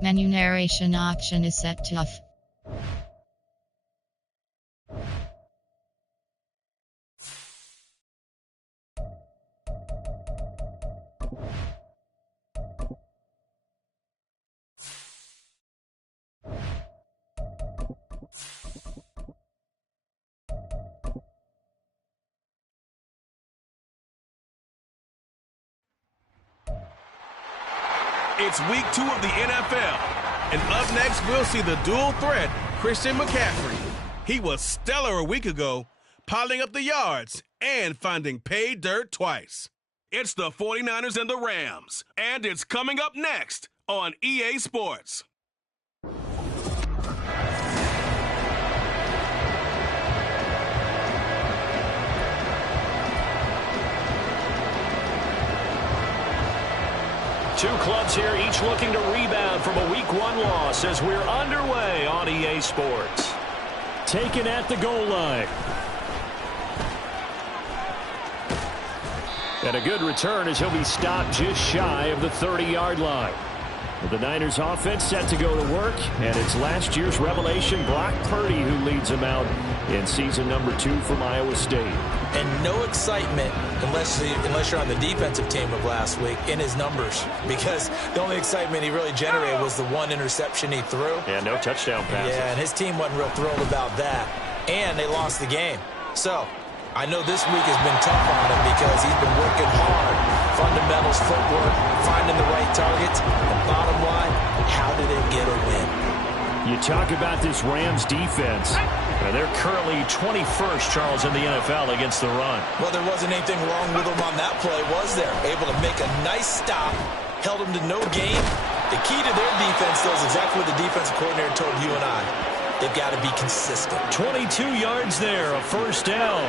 Menu narration option is set to off. It's week 2 of the NFL, and up next we'll see the dual threat, Christian McCaffrey. He was stellar a week ago, piling up the yards and finding pay dirt twice. It's the 49ers and the Rams, and it's coming up next on EA Sports. Two clubs here, each looking to rebound from a Week 1 loss as we're underway on EA Sports. Taken at the goal line. And a good return as he'll be stopped just shy of the 30-yard line. The Niners offense set to go to work, and it's last year's revelation, Brock Purdy, who leads them out in season number 2 from Iowa State. And no excitement unless you're on the defensive team of last week in his numbers, because the only excitement he really generated was the one interception he threw. Yeah, no touchdown passes. Yeah, and his team wasn't real thrilled about that. And they lost the game. So I know this week has been tough on him because he's been working hard. Fundamentals, footwork, finding the right targets. And bottom line, how do they get a win? You talk about this Rams defense. They're currently 21st, Charles, in the NFL against the run. Well, there wasn't anything wrong with them on that play, was there? Able to make a nice stop, held them to no gain. The key to their defense, though, is exactly what the defensive coordinator told you and I. They've got to be consistent. 22 yards there, a first down.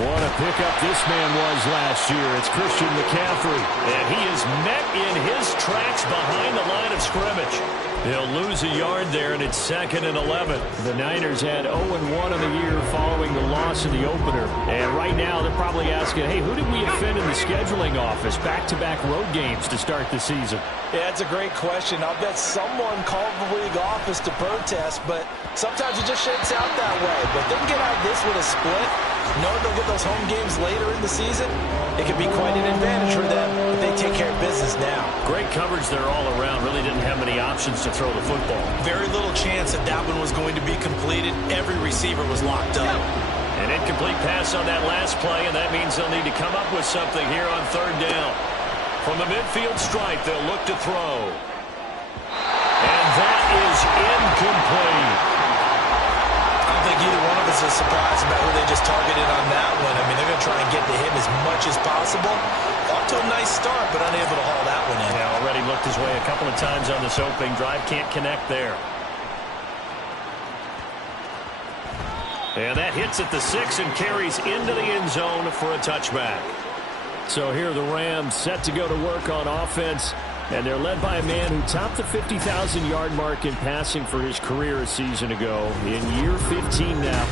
What a pickup this man was last year. It's Christian McCaffrey. And he is met in his tracks behind the line of scrimmage. He'll lose a yard there, and it's 2nd and 11. The Niners had 0-1 on the year following the loss in the opener. And right now they're probably asking, hey, who did we offend in the scheduling office? Back-to-back road games to start the season. Yeah, that's a great question. I'll bet someone called the league office to protest, but sometimes it just shakes out that way. But they can get out of this with a split. Knowing they'll get those home games later in the season, it could be quite an advantage for them if they take care of business now. Great coverage there all around. Really didn't have many options to throw the football. Very little chance that that one was going to be completed. Every receiver was locked up. An incomplete pass on that last play, and that means they'll need to come up with something here on 3rd down. From the midfield stripe, they'll look to throw. And that is incomplete. I don't think either one of us is surprised about who they just targeted on that one. I mean, they're going to try and get to him as much as possible. Off to a nice start, but unable to haul that one in. Yeah, already looked his way a couple of times on this opening drive. Can't connect there. And that hits at the 6 and carries into the end zone for a touchback. So here the Rams set to go to work on offense. And they're led by a man who topped the 50,000-yard mark in passing for his career a season ago. In year 15 now.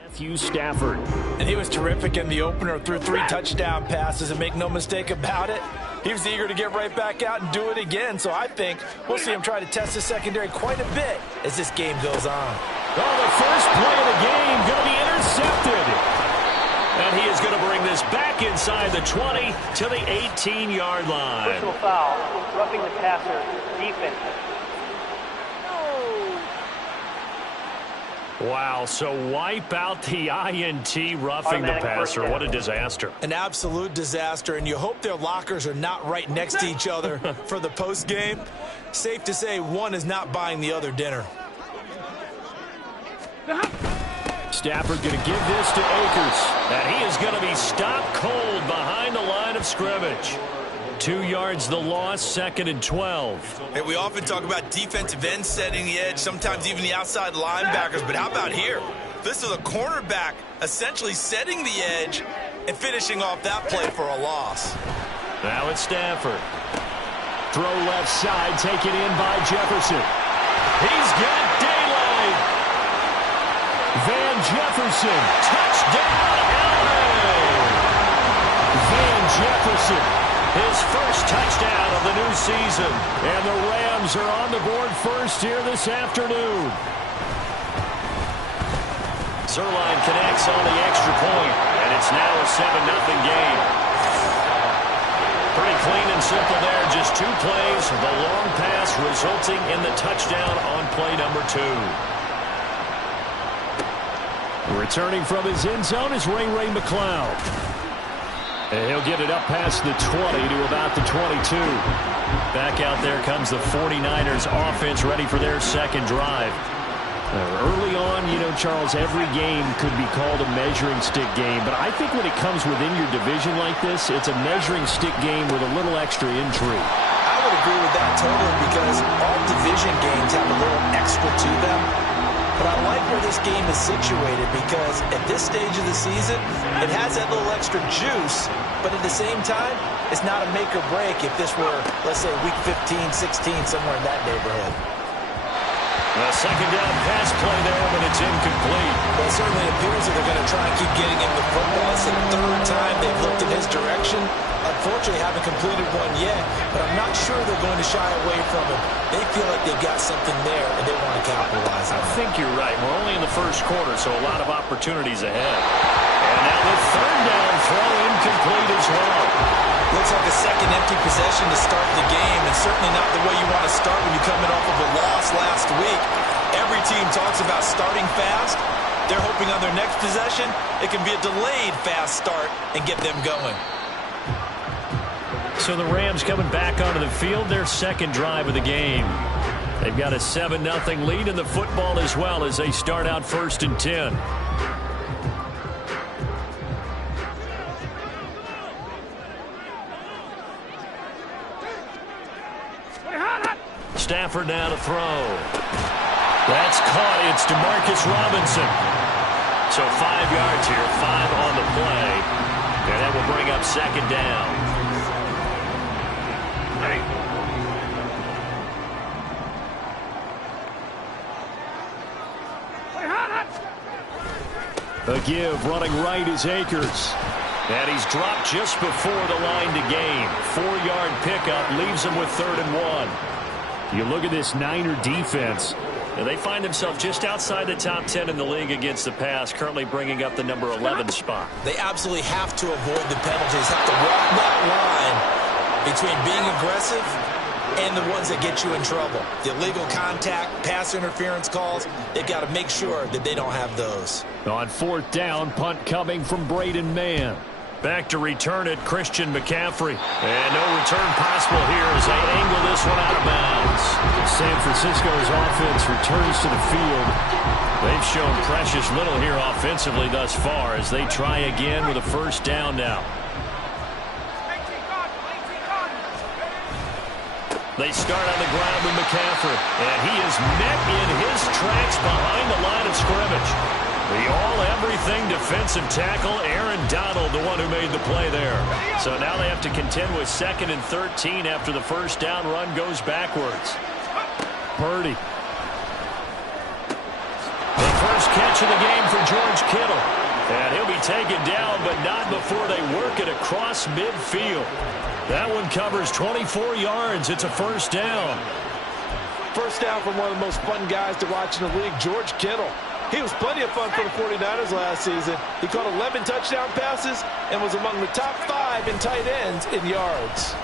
Matthew Stafford. And he was terrific in the opener, threw 3 touchdown passes, and make no mistake about it, he was eager to get right back out and do it again. So I think we'll see him try to test the secondary quite a bit as this game goes on. Oh, the first play of the game going to be intercepted. And he is going to bring this back inside the 20 to the 18-yard line. Personal foul, roughing the passer, defense. Wow, so wipe out the INT, roughing the passer. What a disaster. An absolute disaster, and you hope their lockers are not right next to each other for the post game. Safe to say one is not buying the other dinner. Stafford going to give this to Akers. And he is going to be stopped cold behind the line of scrimmage. 2 yards the loss, 2nd and 12. Hey, we often talk about defensive ends setting the edge, sometimes even the outside linebackers, but how about here? This is a cornerback essentially setting the edge and finishing off that play for a loss. Now it's Stafford. Throw left side, taken in by Jefferson. He's got daylight. Van Jefferson, touchdown, LA! Van Jefferson, his first touchdown of the new season. And the Rams are on the board first here this afternoon. Zuerlein connects on the extra point, and it's now a 7-0 game. Pretty clean and simple there, just 2 plays. The long pass resulting in the touchdown on play number 2. Returning from his end zone is Ray McCloud. And he'll get it up past the 20 to about the 22. Back out there comes the 49ers offense ready for their second drive. Early on, Charles, every game could be called a measuring stick game. But I think when it comes within your division like this, it's a measuring stick game with a little extra intrigue. I would agree with that totally because all division games have a little extra to them. But I like where this game is situated because at this stage of the season, it has that little extra juice. But at the same time, it's not a make or break if this were, let's say, week 15, 16, somewhere in that neighborhood. A second down pass play there, but it's incomplete. Well, it certainly appears that they're going to try and keep getting him the football. It's the 3rd time they've looked in his direction. Unfortunately, haven't completed one yet, but I'm not sure they're going to shy away from him. They feel like they've got something there, and they want to capitalize on it. I think you're right. We're only in the first quarter, so a lot of opportunities ahead. And now the 3rd down throw incomplete as well. Looks like a second empty possession to start the game, and certainly not the way you want to start when you're coming off of a loss last week. Every team talks about starting fast. They're hoping on their next possession, it can be a delayed fast start and get them going. So the Rams coming back onto the field, their second drive of the game. They've got a 7-0 lead in the football as well as they start out 1st and 10. Stafford now to throw. That's caught. It's Demarcus Robinson. So 5 yards here, 5 on the play. And that will bring up second down. A give running right is Akers. And he's dropped just before the line to gain. 4-yard pickup leaves him with 3rd and 1. You look at this Niner defense. And they find themselves just outside the top 10 in the league against the pass, currently bringing up the number 11 spot. They absolutely have to avoid the penalties, have to walk that line between being aggressive and the ones that get you in trouble. The illegal contact, pass interference calls, they've got to make sure that they don't have those. On 4th down, punt coming from Braden Mann. Back to return it, Christian McCaffrey. And no return possible here as they angle this one out of bounds. San Francisco's offense returns to the field. They've shown precious little here offensively thus far as they try again with a 1st down now. They start on the ground with McCaffrey, and he is met in his tracks behind the line of scrimmage. The all-everything defensive tackle, Aaron Donald, the one who made the play there. So now they have to contend with 2nd and 13 after the 1st down run goes backwards. Purdy. The first catch of the game for George Kittle. And he'll be taken down, but not before they work it across midfield. That one covers 24 yards. It's a 1st down. 1st down from one of the most fun guys to watch in the league, George Kittle. He was plenty of fun for the 49ers last season. He caught 11 touchdown passes and was among the top 5 in tight ends in yards.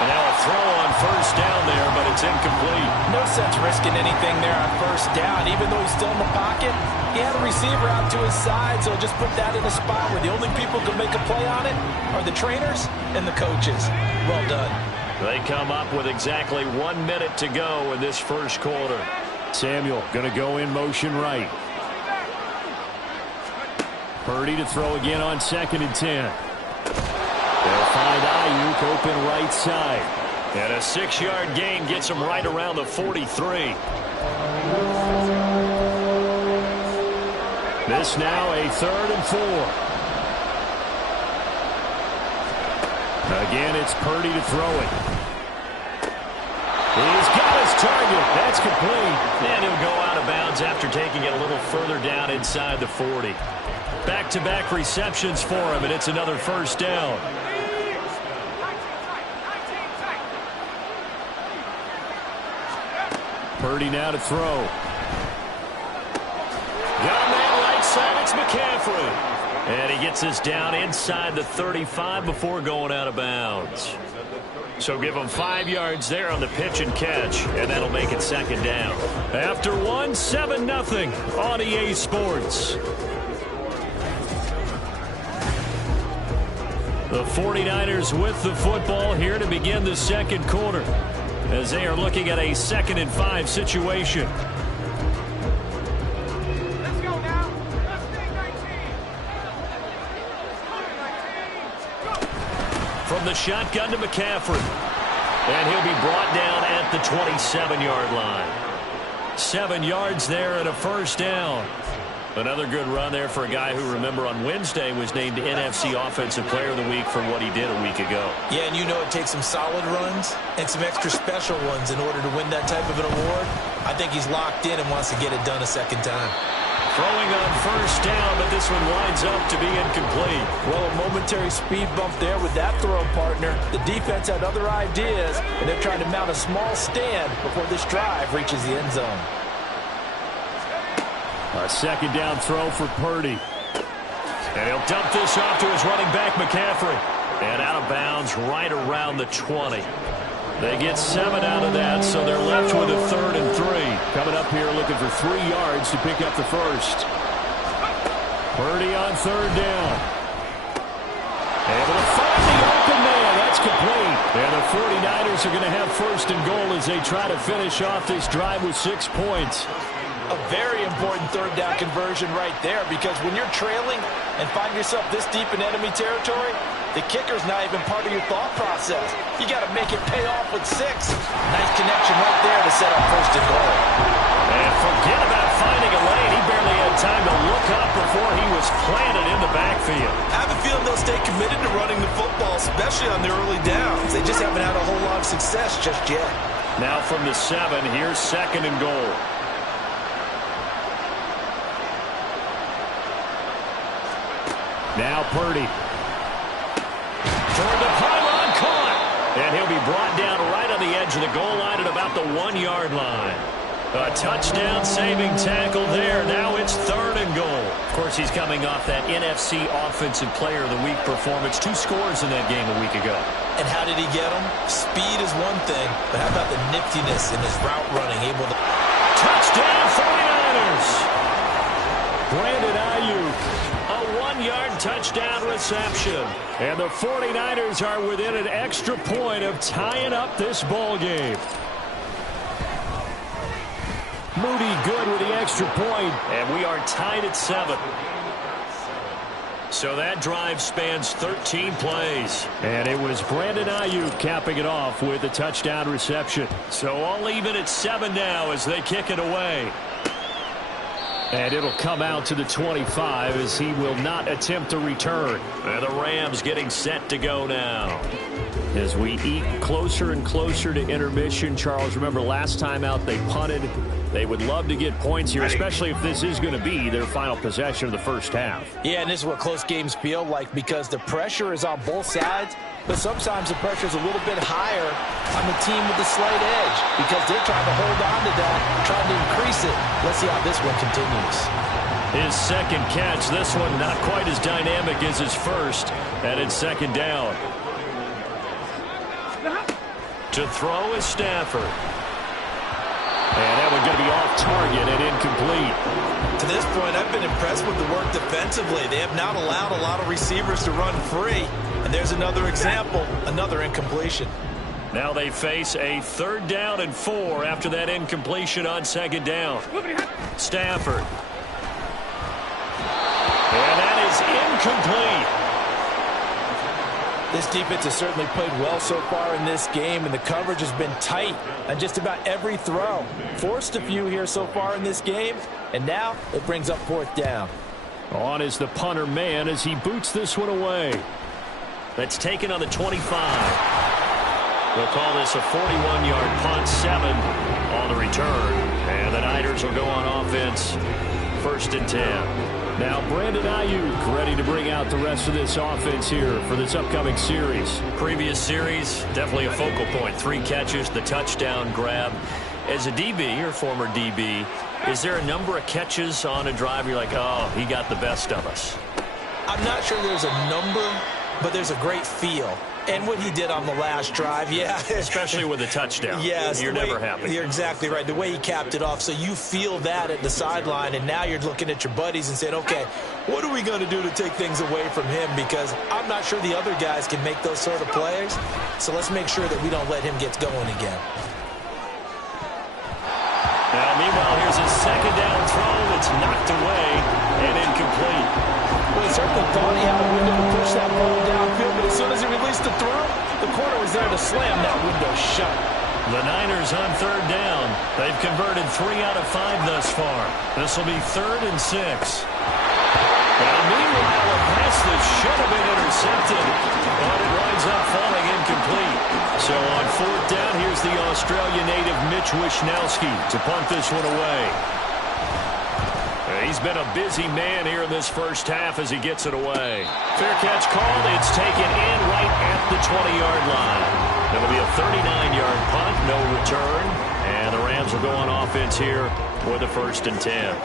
And now a throw on 1st down there, but it's incomplete. No sense risking anything there on 1st down. Even though he's still in the pocket, he had a receiver out to his side, so just put that in a spot where the only people who can make a play on it are the trainers and the coaches. Well done. They come up with exactly 1 minute to go in this 1st quarter. Samuel going to go in motion right. Purdy to throw again on 2nd and 10. They'll find Ayuk open right side. And a 6-yard gain gets him right around the 43. This now a 3rd and 4. Again, it's Purdy to throw it. He's got his target. That's complete. And he'll go out of bounds after taking it a little further down inside the 40. Back-to-back receptions for him, and it's another first down. Purdy now to throw. Got a man right side. It's McCaffrey. And he gets us down inside the 35 before going out of bounds. So give him 5 yards there on the pitch and catch, and that'll make it second down. After 7-0 on EA Sports. The 49ers with the football here to begin the second quarter, as they are looking at a 2nd and 5 situation. From the shotgun to McCaffrey. And he'll be brought down at the 27-yard line. 7 yards there and a first down. Another good run there for a guy who, remember, on Wednesday was named NFC Offensive Player of the Week for what he did a week ago. Yeah, and you know it takes some solid runs and some extra special ones in order to win that type of an award. I think he's locked in and wants to get it done a second time. Throwing on first down, but this one winds up to be incomplete. Well, a momentary speed bump there with that throw partner. The defense had other ideas, and they're trying to mount a small stand before this drive reaches the end zone. A second down throw for Purdy. And he'll dump this off to his running back, McCaffrey. And out of bounds right around the 20. They get 7 out of that, so they're left with a 3rd and 3. Coming up here looking for 3 yards to pick up the first. Purdy on 3rd down. Able to find the open man. That's complete. And the 49ers are going to have 1st and goal as they try to finish off this drive with 6 points. A very important 3rd down conversion right there, because when you're trailing and find yourself this deep in enemy territory, the kicker's not even part of your thought process. You got to make it pay off with 6. Nice connection right there to set up 1st and goal. And forget about finding a lane. He barely had time to look up before he was planted in the backfield. I have a feeling they'll stay committed to running the football, especially on the early downs. They just haven't had a whole lot of success just yet. Now from the 7, here's 2nd and goal. Now Purdy. Toward the pylon, caught. And he'll be brought down right on the edge of the goal line at about the 1-yard line. A touchdown saving tackle there. Now it's 3rd and goal. Of course, he's coming off that NFC Offensive Player of the Week performance. 2 scores in that game a week ago. And how did he get them? Speed is one thing, but how about the niftiness in his route running? Able to... Touchdown 49ers! Brandon Ayuk. A 1-yard touchdown reception. And the 49ers are within an extra point of tying up this ball game. Moody good with the extra point, and we are tied at 7. So that drive spans 13 plays. And it was Brandon Ayuk capping it off with a touchdown reception. So all even at 7 now as they kick it away. And it'll come out to the 25 as he will not attempt to return. And the Rams getting set to go now. As we eat closer and closer to intermission, Charles, remember last time out they punted. They would love to get points here, especially if this is going to be their final possession of the first half. Yeah, and this is what close games feel like, because the pressure is on both sides, but sometimes the pressure is a little bit higher on the team with the slight edge, because they're trying to hold on to that, trying to increase it. Let's see how this one continues. His second catch, this one not quite as dynamic as his first, and it's 2nd down. To throw is Stafford. And that one's going to be off target and incomplete. To this point, I've been impressed with the work defensively. They have not allowed a lot of receivers to run free. And there's another example, another incompletion. Now they face a 3rd down and 4 after that incompletion on 2nd down. Stafford. And that is incomplete. This defense has certainly played well so far in this game, and the coverage has been tight on just about every throw. Forced a few here so far in this game, and now it brings up 4th down. On is the punter man as he boots this one away. That's taken on the 25. They'll call this a 41-yard punt, 7 on the return. And the Niners will go on offense, 1st and 10. Now Brandon Ayuk ready to bring out the rest of this offense here for this upcoming series. Previous series, definitely a focal point. 3 catches, the touchdown grab. As a DB, or former DB, is there a number of catches on a drive you're like, oh, he got the best of us? I'm not sure there's a number, but there's a great feel. And what he did on the last drive, yeah. Especially with a touchdown. Yes. You're never happy. You're exactly right. The way he capped it off. So you feel that at the sideline, and now you're looking at your buddies and saying, okay, what are we going to do to take things away from him? Because I'm not sure the other guys can make those sort of plays. So let's make sure that we don't let him get going again. Now, meanwhile, here's a 2nd down throw that's knocked away and incomplete. Well, he certainly thought he had a window to push that ball downfield, but as soon as he released the throw, the corner was there to slam that window shut. The Niners on 3rd down. They've converted 3 out of 5 thus far. This will be 3rd and 6. Now, meanwhile, a pass that should have been intercepted, but it winds up falling incomplete. So on 4th down, here's the Australia native Mitch Wishnowsky to punt this one away. He's been a busy man here in this first half as he gets it away. Fair catch called. It's taken in right at the 20-yard line. It'll be a 39-yard punt, no return. And the Rams will go on offense here with a 1st and 10.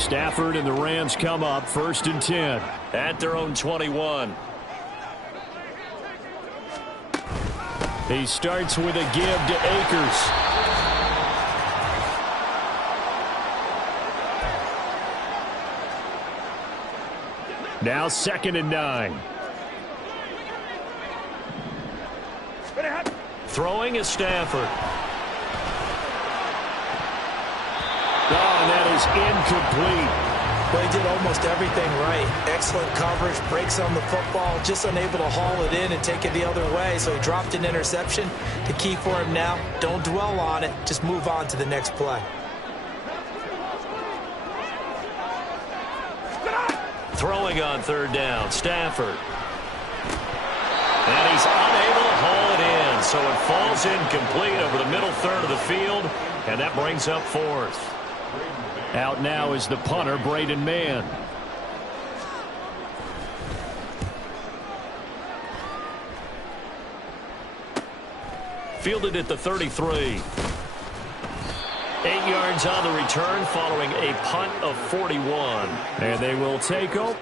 Stafford and the Rams come up 1st and 10 at their own 21. He starts with a give to Akers. Now 2nd and 9. Throwing is Stafford. Oh, and that is incomplete. Well, he did almost everything right. Excellent coverage, breaks on the football, just unable to haul it in and take it the other way. So he dropped an interception. The key for him now, don't dwell on it. Just move on to the next play. Throwing on 3rd down, Stafford. And he's unable to haul it in, so it falls incomplete over the middle third of the field, and that brings up 4th. Out now is the punter, Braden Mann. Fielded at the 33. 8 yards on the return following a punt of 41. And they will take over.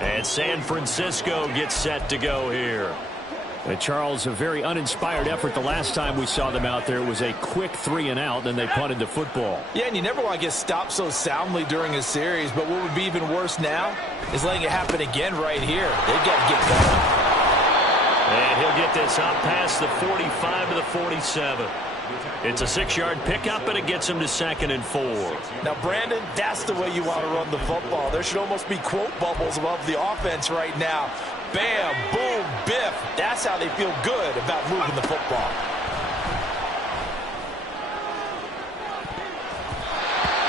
And San Francisco gets set to go here. Charles, a very uninspired effort the last time we saw them out there. It was a quick 3 and out, then they punted the football. Yeah, and you never want to get stopped so soundly during a series, but what would be even worse now is letting it happen again right here. They've got to get going. And he'll get this out past the 45 to the 47. It's a 6-yard pickup, and it gets him to 2nd and 4. Now, Brandon, that's the way you want to run the football. There should almost be quote bubbles above the offense right now. Bam, boom, biff. That's how they feel good about moving the football.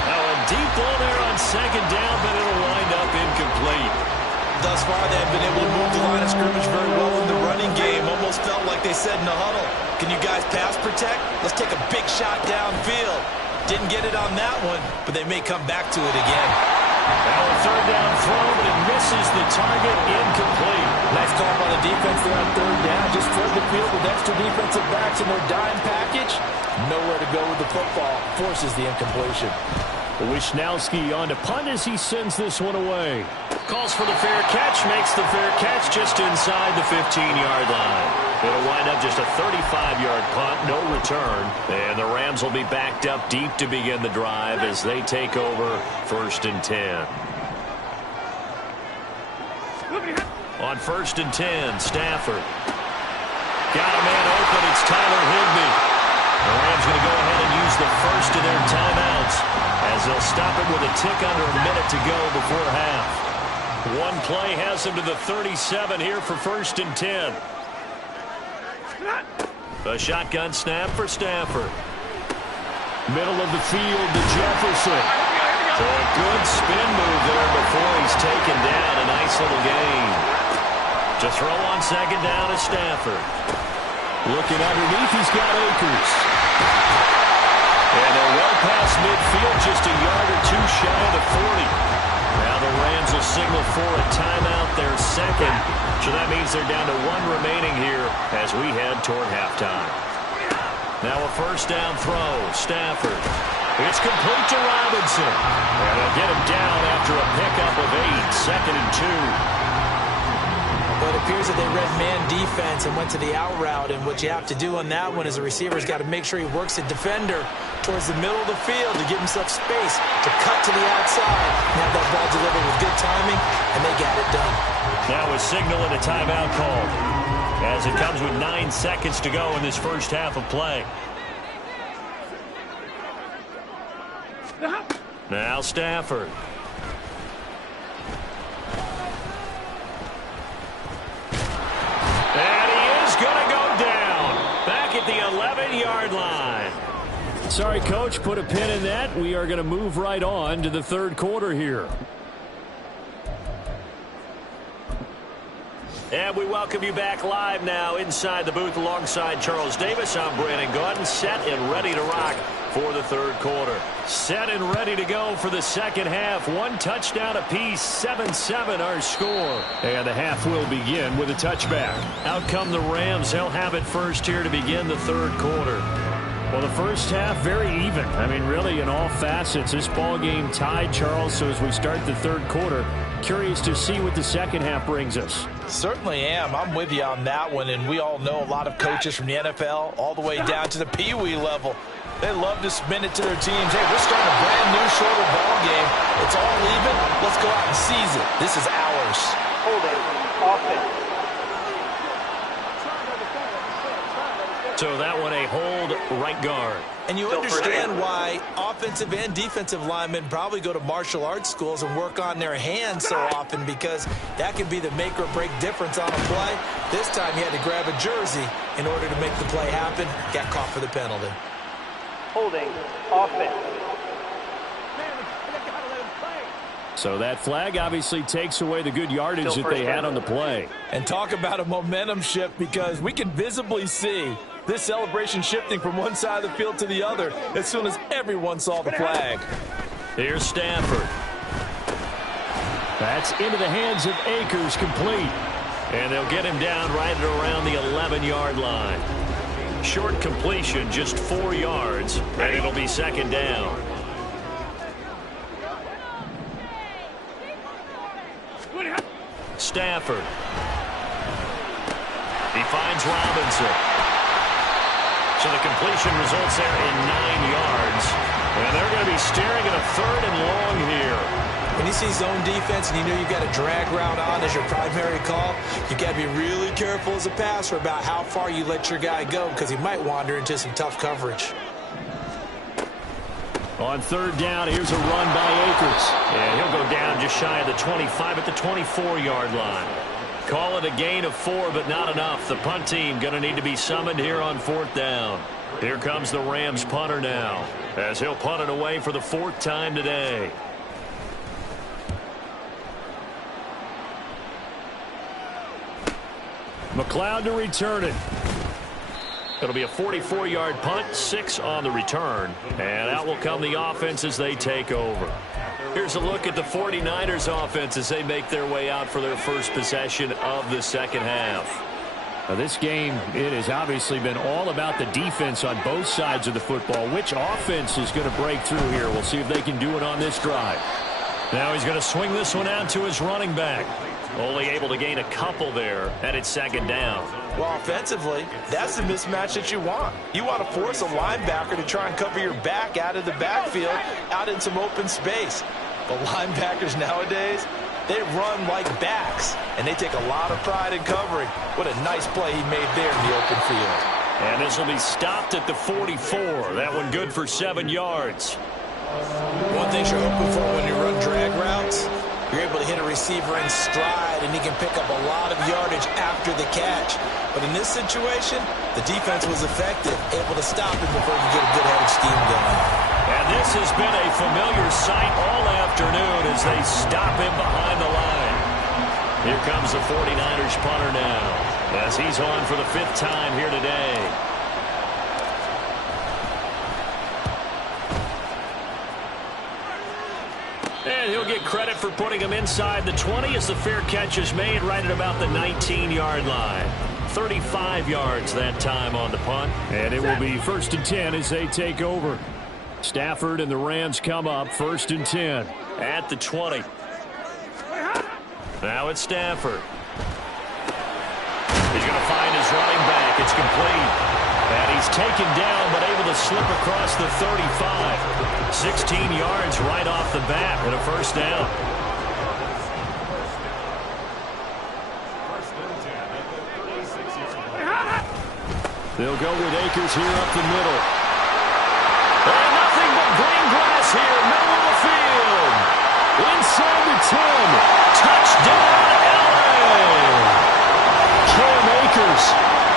Now a deep ball there on 2nd down, but it'll wind up incomplete. Thus far, they have been able to move the line of scrimmage very well in the running game. Almost felt like they said in the huddle, can you guys pass protect? Let's take a big shot downfield. Didn't get it on that one, but they may come back to it again. Now a 3rd down throw, but it misses the target, incomplete. Nice call by the defense there on 3rd down. Just flood the field with extra defensive backs in their dime package. Nowhere to go with the football. Forces the incompletion. Wishnowsky on to punt as he sends this one away. Calls for the fair catch, makes the fair catch just inside the 15-yard line. It'll wind up just a 35-yard punt, no return. And the Rams will be backed up deep to begin the drive as they take over 1st and 10. On 1st and 10, Stafford. Got a man open, it's Tyler Higbee. The Rams going to go ahead and use the first of their timeouts as they'll stop it with a tick under a minute to go before half. One play has him to the 37 here for 1st and 10. A shotgun snap for Stafford. Middle of the field to Jefferson. A good spin move there before he's taken down. A nice little gain. To throw on 2nd down is Stafford. Looking underneath, he's got Akers. And they're well past midfield, just a yard or two shy of the 40. Now the Rams will signal for a timeout, their second. So that means they're down to 1 remaining here as we head toward halftime. Now a 1st down throw. Stafford. It's complete to Robinson. And they'll get him down after a pickup of 8. 2nd and 2. But it appears that they read man defense and went to the out route. And what you have to do on that one is the receiver's got to make sure he works the defender towards the middle of the field to give himself space to cut to the outside and have that ball delivered with good timing, and they got it done. Now a signal and a timeout call as it comes with 9 seconds to go in this first half of play. Now Stafford. And he is going to go down back at the 11-yard line. Sorry, Coach, put a pin in that. We are going to move right on to the 3rd quarter here. And we welcome you back live now inside the booth alongside Charles Davis. I'm Brandon Gaudin, set and ready to rock for the 3rd quarter. Set and ready to go for the second half. 1 touchdown apiece, 7-7 our score. And the half will begin with a touchback. Out come the Rams. They'll have it first here to begin the 3rd quarter. Well, the first half, very even. I mean, really, in all facets, this ball game tied, Charles. So as we start the 3rd quarter, curious to see what the second half brings us. Certainly am. I'm with you on that one. And we all know a lot of coaches from the NFL all the way down to the Pee Wee level. They love to spin it to their teams. Hey, we're starting a brand new shorter ball game. It's all even. Let's go out and seize it. This is ours. Holding. Offense. So that one a hold right guard. And you understand why offensive and defensive linemen probably go to martial arts schools and work on their hands so often, because that can be the make or break difference on a play. This time he had to grab a jersey in order to make the play happen. Got caught for the penalty. Holding. Offense. So that flag obviously takes away the good yardage that they had on the play. And talk about a momentum shift, because we can visibly see this celebration shifting from one side of the field to the other as soon as everyone saw the flag. Here's Stafford. That's into the hands of Akers, complete. And they'll get him down right at around the 11-yard line. Short completion, just 4 yards, and it'll be 2nd down. Stafford. He finds Robinson. So the completion results there in 9 yards. And they're going to be staring at a 3rd and long here. When you see zone defense and you know you've got a drag route on as your primary call, you got to be really careful as a passer about how far you let your guy go, because he might wander into some tough coverage. On 3rd down, here's a run by Akers. And he'll go down just shy of the 25 at the 24-yard line. Call it a gain of 4, but not enough. The punt team going to need to be summoned here on 4th down. Here comes the Rams punter now, as he'll punt it away for the 4th time today. McLeod to return it. It'll be a 44-yard punt, 6 on the return. And out will come the offense as they take over. Here's a look at the 49ers offense as they make their way out for their first possession of the second half. Now this game, it has obviously been all about the defense on both sides of the football. Which offense is going to break through here? We'll see if they can do it on this drive. Now he's going to swing this one out to his running back. Only able to gain a couple there, and it's 2nd down. Well, offensively, that's the mismatch that you want. You want to force a linebacker to try and cover your back out of the backfield, out in some open space. But linebackers nowadays, they run like backs, and they take a lot of pride in covering. What a nice play he made there in the open field. And this will be stopped at the 44. That one good for 7 yards. One thing you're hoping for when you run drag routes, you're able to hit a receiver in stride, and he can pick up a lot of yardage after the catch. But in this situation, the defense was effective, able to stop him before he could get a good headed scheme going. And this has been a familiar sight all afternoon as they stop him behind the line. Here comes the 49ers punter now, as he's on for the 5th time here today. And he'll get credit for putting him inside the 20 as the fair catch is made right at about the 19-yard line. 35 yards that time on the punt. And it will be 1st and 10 as they take over. Stafford and the Rams come up 1st and 10. At the 20. Now it's Stafford. He's going to find his running back. It's complete. And he's taken down but able to slip across the 35. 16 yards right off the bat and a 1st down. They'll go with Akers here up the middle. And nothing but green grass here, middle of the field. Inside the 10. Touchdown, LA! Cam Akers,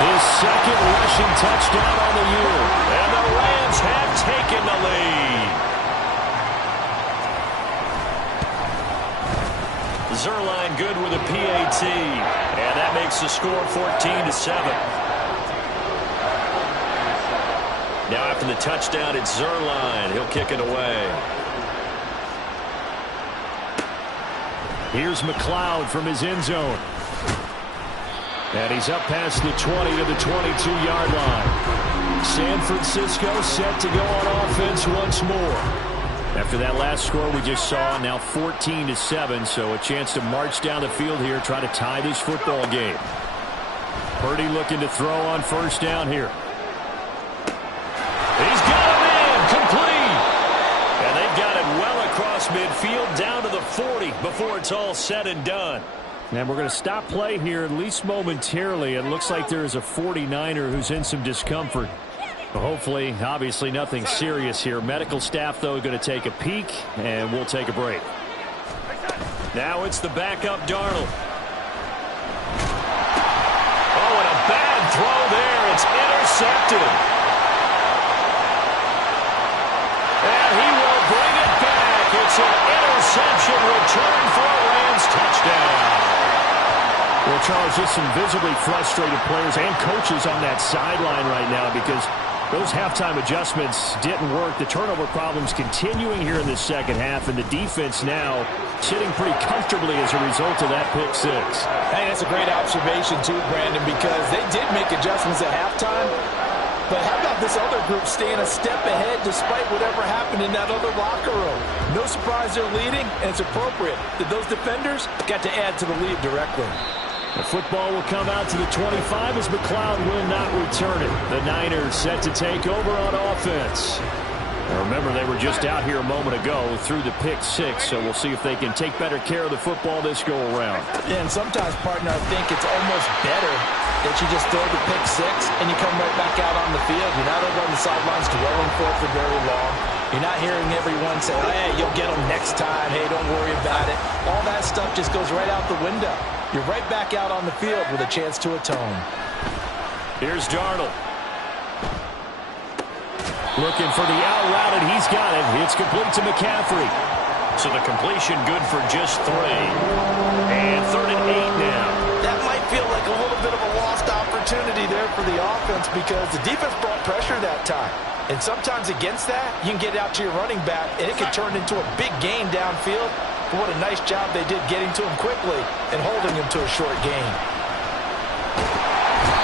his 2nd rushing touchdown on the year. And the Rams have taken the lead. Zuerlein good with a PAT. And that makes the score 14-7. Now after the touchdown, it's Zuerlein. He'll kick it away. Here's McLeod from his end zone. And he's up past the 20 to the 22-yard line. San Francisco set to go on offense once more. After that last score we just saw, now 14-7, so a chance to march down the field here, try to tie this football game. Purdy looking to throw on 1st down here. He's got him in, complete. And they've got it well across midfield, down to the 40 before it's all said and done. And we're going to stop play here, at least momentarily. It looks like there is a 49er who's in some discomfort. Hopefully, obviously nothing serious here. Medical staff, though, going to take a peek, and we'll take a break. Now it's the backup Darnold. Oh, and a bad throw there. It's intercepted. And he will bring it back. It's an interception return for a Rams touchdown. Well, Charles, just some visibly frustrated players and coaches on that sideline right now because those halftime adjustments didn't work. The turnover problems continuing here in the 2nd half, and the defense now sitting pretty comfortably as a result of that pick 6. Hey, that's a great observation too, Brandon, because they did make adjustments at halftime. But how about this other group staying a step ahead despite whatever happened in that other locker room? No surprise they're leading, and it's appropriate that those defenders got to add to the lead directly. The football will come out to the 25 as McLeod will not return it. The Niners set to take over on offense. Now remember, they were just out here a moment ago through the pick 6, so we'll see if they can take better care of the football this go-around. Yeah, and sometimes, partner, I think it's almost better that you just throw the pick 6 and you come right back out on the field. You're not over on the sidelines dwelling for it for very long. You're not hearing everyone say, hey, you'll get them next time. Hey, don't worry about it. All that stuff just goes right out the window. You're right back out on the field with a chance to atone. Here's Darnold. Looking for the out route, and he's got it. It's complete to McCaffrey. So the completion good for just 3. And 3rd and 8 now. That might feel like a little bit of a lost opportunity there for the offense because the defense brought pressure that time. And sometimes against that, you can get out to your running back, and it can turn into a big gain downfield. But what a nice job they did getting to him quickly and holding him to a short gain.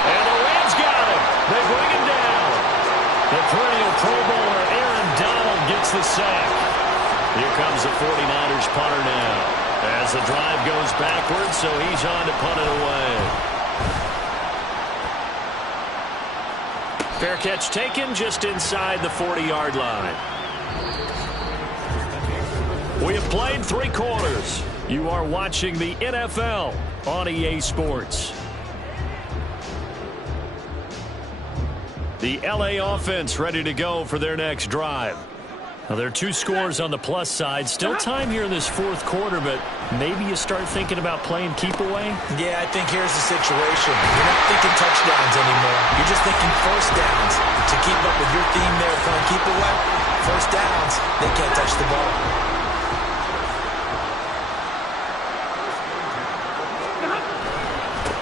And the Rams got him. They bring him down. The perennial Pro Bowler Aaron Donald gets the sack. Here comes the 49ers punter now. As the drive goes backwards, so he's on to punt it away. Fair catch taken just inside the 40-yard line. We have played 3 quarters. You are watching the NFL on EA Sports. The LA offense ready to go for their next drive. Well, there are 2 scores on the plus side. Still time here in this fourth quarter, but maybe you start thinking about playing keep away? Yeah, I think here's the situation. You're not thinking touchdowns anymore. You're just thinking first downs. To keep up with your theme there playing keep away, first downs, they can't touch the ball.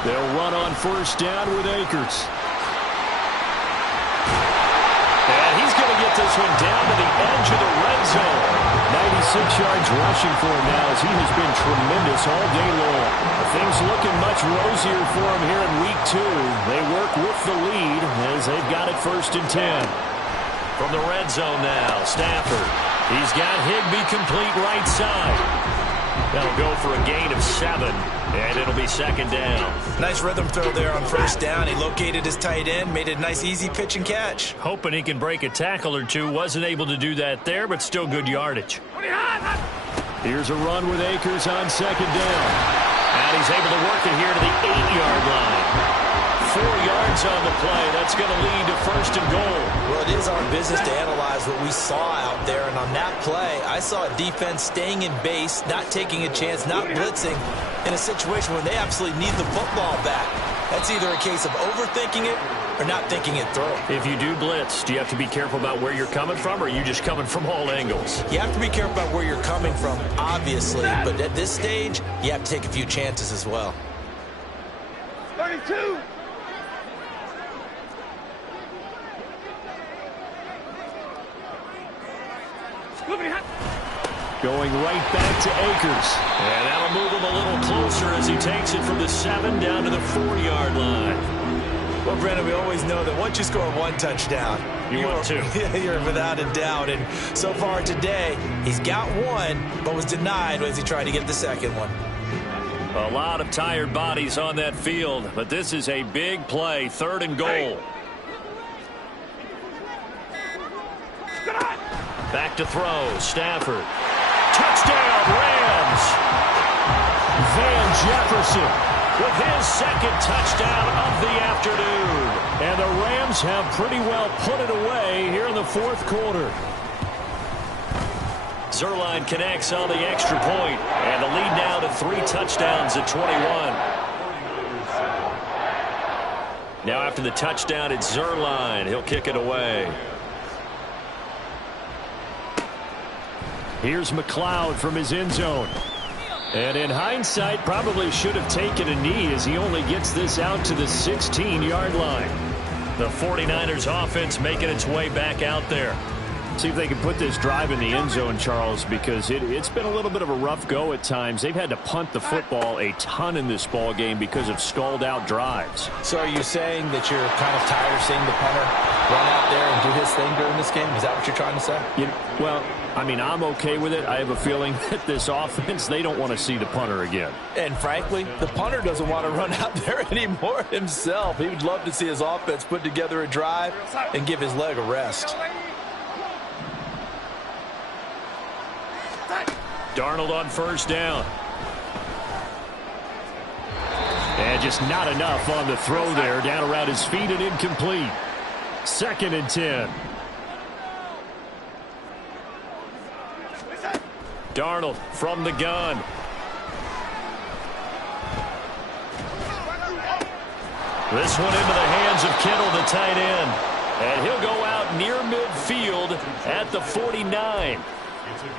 They'll run on first down with Akers. And he's going to get this one down to the edge of the red zone. 96 yards rushing for him now as he has been tremendous all day long. Things looking much rosier for him here in week 2. They work with the lead as they've got it first and 10. From the red zone now, Stafford. He's got Higbee complete right side. That'll go for a gain of 7, and it'll be second down. Nice rhythm throw there on first down. He located his tight end, made a nice easy pitch and catch. Hoping he can break a tackle or two. Wasn't able to do that there, but still good yardage. Here's a run with Akers on second down. And he's able to work it here to the 8-yard line. 4 yards on the play. That's going to lead to first and goal. Well, it is our business to analyze what we saw out there. And on that play, I saw a defense staying in base, not taking a chance, not blitzing in a situation where they absolutely need the football back. That's either a case of overthinking it or not thinking it through. If you do blitz, do you have to be careful about where you're coming from, or are you just coming from all angles? You have to be careful about where you're coming from, obviously. But at this stage, you have to take a few chances as well. 32. Going right back to Akers. And that'll move him a little closer as he takes it from the 7 down to the 4-yard line. Well, Brandon, we always know that once you score 1 touchdown, want 2. You're without a doubt. And so far today, he's got 1, but was denied as he tried to get the second one. A lot of tired bodies on that field, but this is a big play, 3rd and goal. Back to throw, Stafford. Touchdown, Rams! Van Jefferson With his second touchdown of the afternoon. And the Rams have pretty well put it away here in the fourth quarter. Zuerlein connects on the extra point, and the lead now to 3 touchdowns at 21. Now after the touchdown, it's Zuerlein. He'll kick it away. Here's McLeod from his end zone. And in hindsight, probably should have taken a knee as he only gets this out to the 16-yard line. The 49ers offense making its way back out there. See if they can put this drive in the end zone, Charles, because it's been a little bit of a rough go at times. They've had to punt the football a ton in this ball game because of stalled-out drives. So are you saying that you're kind of tired of seeing the punter run out there and do his thing during this game? Is that what you're trying to say? Well, I mean, I'm okay with it. I have a feeling that this offense, they don't want to see the punter again. And frankly, the punter doesn't want to run out there anymore himself. He would love to see his offense put together a drive and give his leg a rest. Darnold on first down. And just not enough on the throw there. Down around his feet and incomplete. 2nd and 10. Darnold from the gun. This one into the hands of Kittle, the tight end. And he'll go out near midfield at the 49.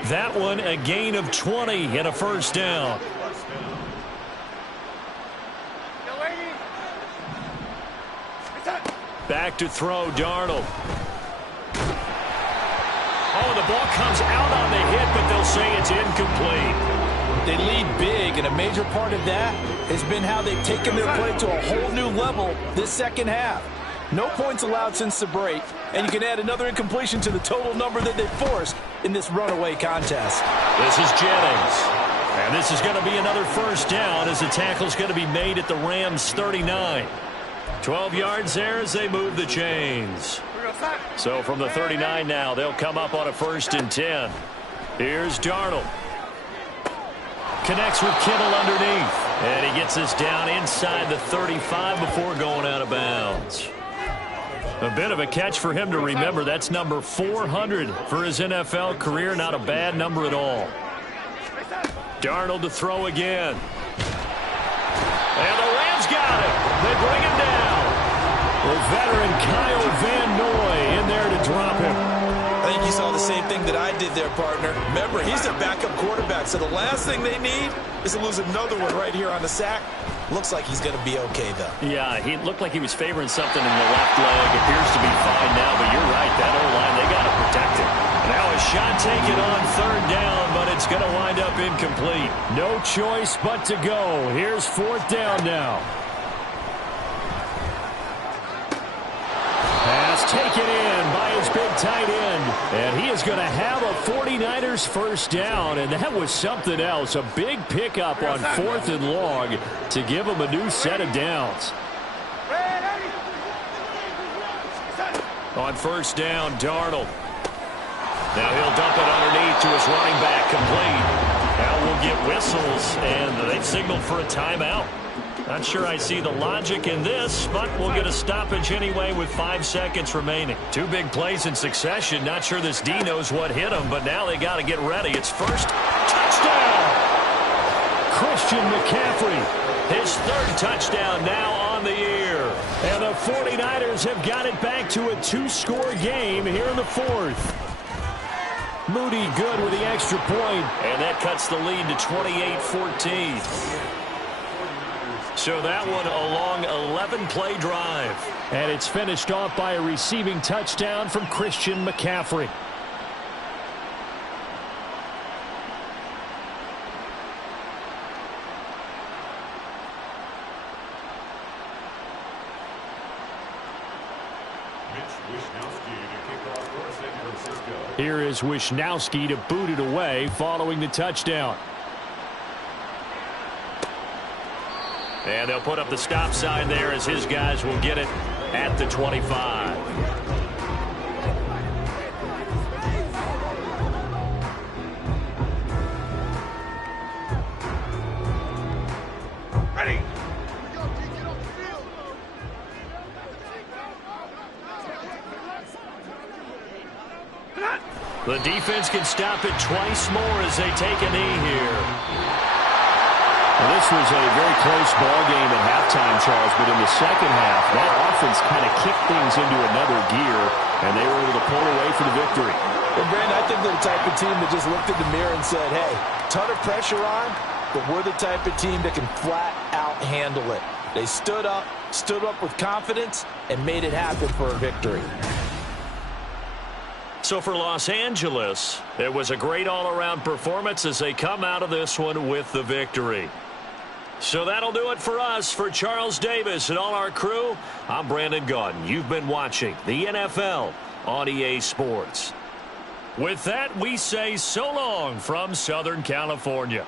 That one a gain of 20 and a first down. Back to throw, Darnold. Oh, the ball comes out on the hit, but they'll say it's incomplete. They lead big, and a major part of that has been how they've taken their play to a whole new level this second half. No points allowed since the break, and you can add another incompletion to the total number that they forced in this runaway contest. This is Jennings. And this is going to be another first down as the tackle's going to be made at the Rams' 39. 12 yards there as they move the chains. So from the 39 now, they'll come up on a 1st and 10. Here's Darnold. Connects with Kittle underneath. And he gets this down inside the 35 before going out of bounds. A bit of a catch for him to remember. That's number 400 for his NFL career. Not a bad number at all. Darnold to throw again. And the Rams got it. They bring him down. The veteran Kyle Van Noy in there to drop him. I think you saw the same thing that I did there, partner. Remember, he's their backup quarterback, so the last thing they need is to lose another one right here on the sack. Looks like he's going to be okay, though. Yeah, he looked like he was favoring something in the left leg. Appears to be fine now, but you're right. That O-line, they got to protect him. Now a shot taken on third down, but it's going to wind up incomplete. No choice but to go. Here's fourth down now. Pass taken in by his big tight end. And he is going to have a 49ers first down. And that was something else. A big pickup on fourth and long to give him a new set of downs. On first down, Darnold. Now he'll dump it underneath to his running back, complete. Now we'll get whistles, and they've signaled for a timeout. Not sure I see the logic in this, but we'll get a stoppage anyway with 5 seconds remaining. Two big plays in succession. Not sure this D knows what hit him, but now they got to get ready. It's first touchdown. Christian McCaffrey, his third touchdown now on the year. And the 49ers have got it back to a 2-score game here in the fourth. Moody good with the extra point, and that cuts the lead to 28-14. So that one a long 11-play drive. And it's finished off by a receiving touchdown from Christian McCaffrey. Here is Wisnowski to boot it away following the touchdown. And they'll put up the stop sign there as his guys will get it at the 25. Ready. The defense can stop it twice more as they take a knee here. Well, this was a very close ball game at halftime, Charles, but in the second half, that offense kind of kicked things into another gear, and they were able to pull away for the victory. Well, Brandon, I think they're the type of team that just looked in the mirror and said, hey, ton of pressure on, but we're the type of team that can flat out handle it. They stood up with confidence, and made it happen for a victory. So for Los Angeles, it was a great all-around performance as they come out of this one with the victory. So that'll do it for us. For Charles Davis and all our crew, I'm Brandon Gaudin. You've been watching the NFL on EA Sports. With that, we say so long from Southern California.